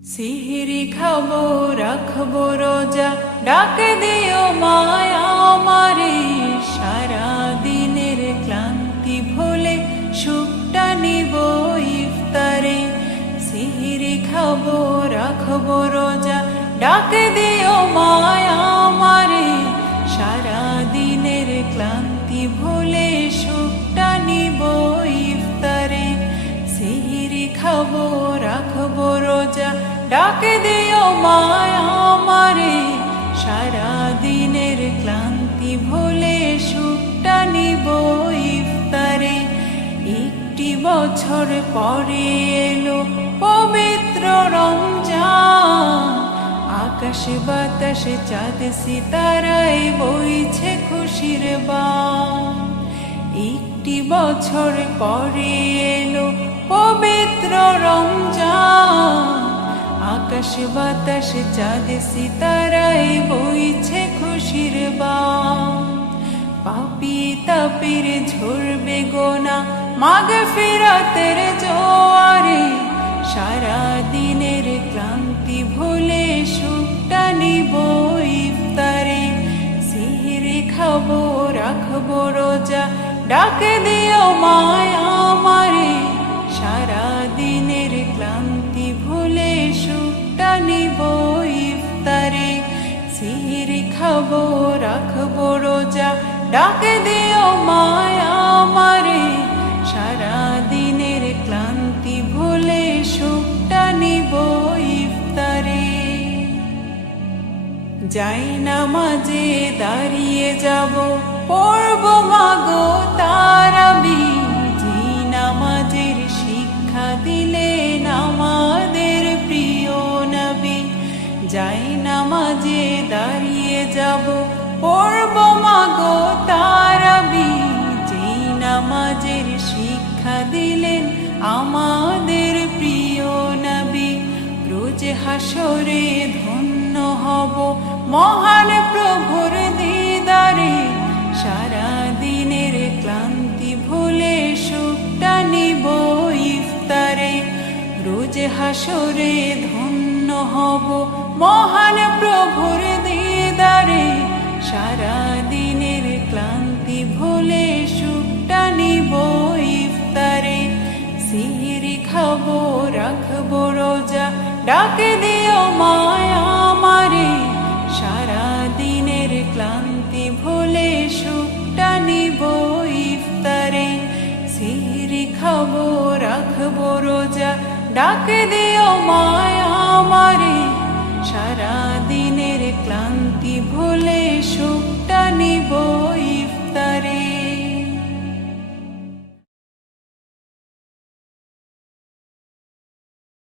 সিহিরি খাবো রাখবো রোজা, ডাকে দিও মায়া আমারে। সারা দিনের ক্লান্তি ভুলে সুখটা নিব ইফতারে। সিহিরি খাবো রাখবো রোজা, ডাকে দিও মায়া আমারে। সারা দিনের ক্লান্তি ভুলে সুখটা নিব ইফতারে। সিহিরি খাবো রাখবো রোজা, ডাকে দিও মায়া আমারে। সারা দিনের ক্লান্তি ভুলে সুখটা নিব ইফতারে। একটি বছর পরে এলো পবিত্র রমজান, আকাশে বাতাসে চাঁদ সিতারায় বইছে খুশির বান। একটি বছর পরে এলো পবিত্র রমজান, আকাশে বাতাসে চাঁদ সিতারায় বইছে খুশির বান। পাপী তাপীর ঝরবে গোনা মাগফিরাতের জোয়ারে। সারা দিনের ক্লান্তি ভুলে সুখটা নিব ইফতারে। সিহিরি খাবো রাখবো রোজা, ডাকে দিও মায়া আমারে। সারা দিনের ক্লান্তি ভুলে সুখটা নিব ইফতারে। সিহিরি খাবো রাখবো রোজা, ডাকে দিও মায়া আমারে। সারা দিনের ক্লান্তি ভুলে সুখটা নিব ইফতারে। যাই নামাজে দাঁড়িয়ে যাব, পড়ব মাগো তারাবি। জি নামাজের শিক্ষা দিলেন আমাদের প্রিয় নবী। যাই নামাজে দাঁড়িয়ে যাব, পড়ব মাগো তারাবি। জি নামাজের শিক্ষা দিলেন আমাদের প্রিয় নবী। রোজ হাসরে ধন্য হব মহান প্রভুর দিদারে। সারা দিনের ক্লান্তি ভুলে সুখটা নিব ইফতারে। রোজ হাসরে ধন্য হব মহান প্রভুর দিদারে। সারা দিনের ক্লান্তি ভুলে সুখটা নিব ইফতারে। সিহিরি খাবো রাখবো রোজা, ডাকে দিও মায়া আমারে। সারা দিনের ক্লান্তি ভুলে সুখটা নিব ইফতারে। সিহিরি খাবো রাখবো রোজা, ডাকে দিও মায়া আমারে। সারা দিনের ক্লান্তি ভুলে সুখ